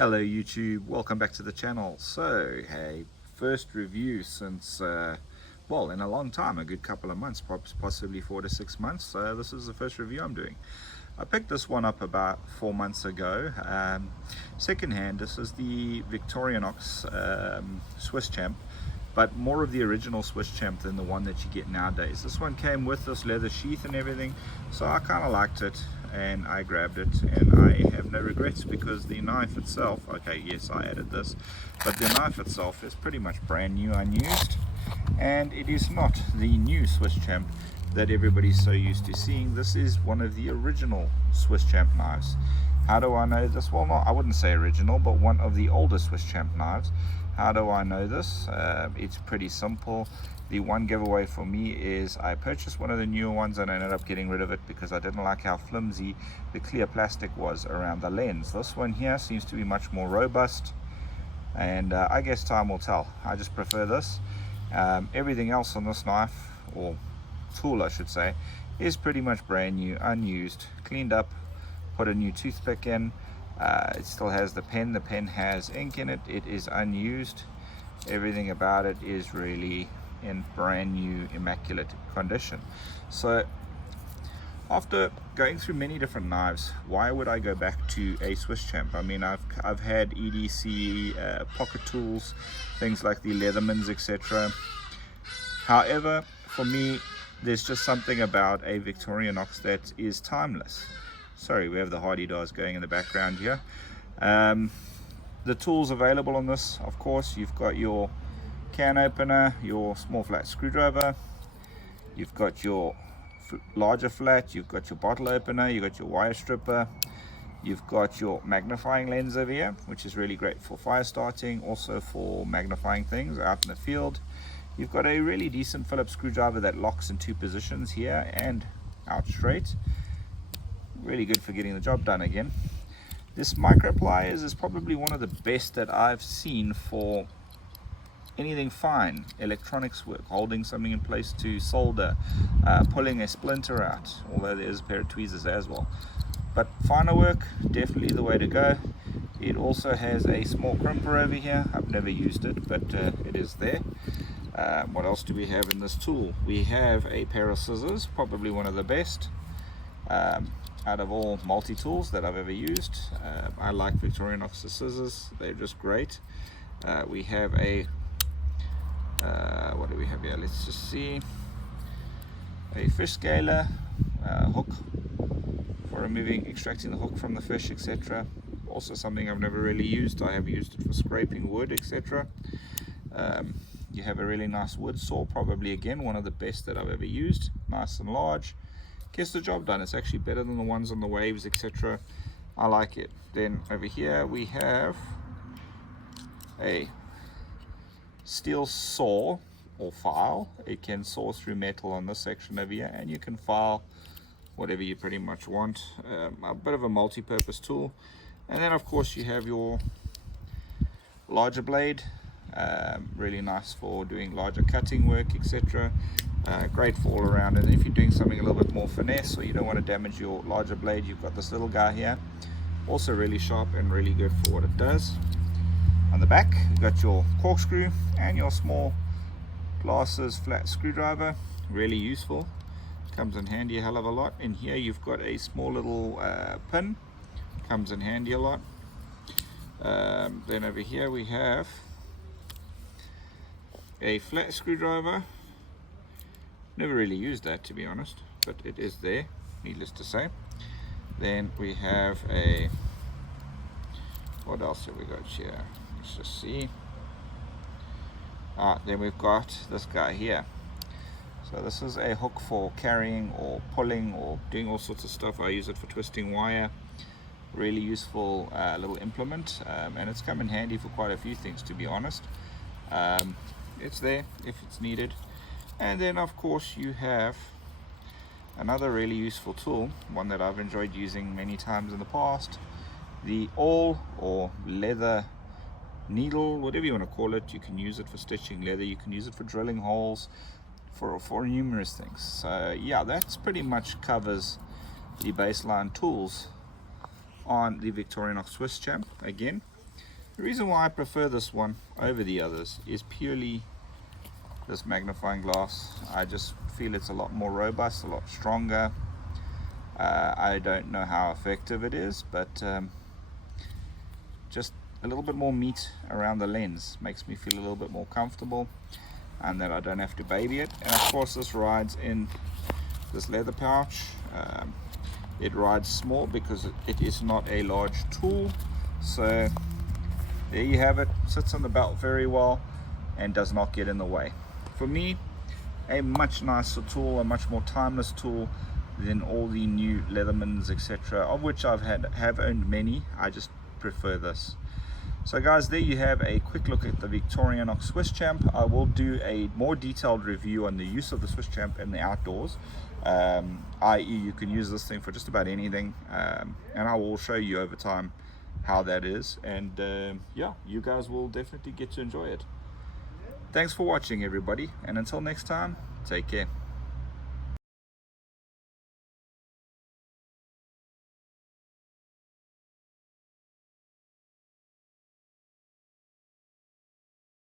Hello YouTube, welcome back to the channel. So, a first review since, well, in a long time, a good couple of months, possibly 4 to 6 months. So this is the first review I'm doing. I picked this one up about 4 months ago, secondhand. This is the Victorinox Swiss Champ, but more of the original Swiss Champ than the one that you get nowadays. This one came with this leather sheath and everything, so I kind of liked it and I grabbed it, and I have no regrets because the knife itself, okay, yes, I added this, but the knife itself is pretty much brand new, unused, and it is not the new Swiss Champ that everybody's so used to seeing. This is one of the original Swiss Champ knives. How do I know this? Well, I wouldn't say original, but one of the older Swiss Champ knives. How do I know this? It's pretty simple. The one giveaway for me is I purchased one of the newer ones and I ended up getting rid of it because I didn't like how flimsy the clear plastic was around the lens. This one here seems to be much more robust, and I guess time will tell. I just prefer this. Everything else on this knife, or tool I should say, is pretty much brand new, unused, cleaned up, put a new toothpick in. It still has the pen has ink in it, it is unused. Everything about it is really in brand new, immaculate condition. So after going through many different knives, why would I go back to a Swiss Champ? I mean, I've had EDC, pocket tools, things like the Leathermans, etc. However, for me, there's just something about a Victorinox that is timeless. Sorry, we have the Hardy-Dars going in the background here. The tools available on this, of course, you've got your can opener, your small flat screwdriver, you've got your larger flat, you've got your bottle opener, you've got your wire stripper, you've got your magnifying lens over here, which is really great for fire starting, also for magnifying things out in the field. You've got a really decent Phillips screwdriver that locks in 2 positions here and out straight. Really good for getting the job done again. This micro pliers is probably one of the best that I've seen for anything fine electronics work, holding something in place to solder, pulling a splinter out, although there's a pair of tweezers as well. But finer work, definitely the way to go. It also has a small crimper over here. I've never used it, but it is there. What else do we have in this tool? We have a pair of scissors, probably one of the best out of all multi-tools that I've ever used. I like Victorinox's scissors, they're just great. We have a what do we have here? Let's just see. A fish scaler, hook for extracting the hook from the fish, etc. Also something I've never really used. I have used it for scraping wood, etc. You have a really nice wood saw, probably again one of the best that I've ever used. Nice and large, gets the job done. It's actually better than the ones on the waves, etc. I like it. Then over here we have a steel saw or file. It can saw through metal on this section over here, and you can file whatever you pretty much want. A bit of a multi-purpose tool. And then of course you have your larger blade, really nice for doing larger cutting work, etc. Great for all around. And if you're doing something a little bit more finesse, or you don't want to damage your larger blade, you've got this little guy here, also really sharp and really good for what it does. On the back you've got your corkscrew and your small glasses flat screwdriver, really useful, comes in handy a hell of a lot. In here you've got a small little pin, comes in handy a lot. Then over here we have a flat screwdriver. Never really used that, to be honest, but it is there, needless to say. Then we have a, what else have we got here? Let's just see. Then we've got this guy here. So this is a hook for carrying or pulling or doing all sorts of stuff. I use it for twisting wire. Really useful little implement, and it's come in handy for quite a few things, to be honest. It's there if it's needed. And then of course you have another really useful tool, one that I've enjoyed using many times in the past, the awl or leather needle, whatever you want to call it. You can use it for stitching leather, you can use it for drilling holes, for numerous things. So yeah, that's pretty much covers the baseline tools on the Victorinox Swiss Champ. Again, The reason why I prefer this one over the others is purely this magnifying glass. I just feel it's a lot more robust, a lot stronger. I don't know how effective it is, but just a little bit more meat around the lens makes me feel a little bit more comfortable, and that I don't have to baby it. And of course this rides in this leather pouch. It rides small because it is not a large tool. So there you have it. Sits on the belt very well and does not get in the way. For me, a much nicer tool, a much more timeless tool than all the new Leathermans, etc., of which have owned many. I just prefer this. So guys, there you have a quick look at the Victorinox Swiss Champ. I will do a more detailed review on the use of the Swiss Champ in the outdoors, i.e. you can use this thing for just about anything, and I will show you over time how that is, and yeah, you guys will definitely get to enjoy it. Thanks for watching everybody, and until next time, take care.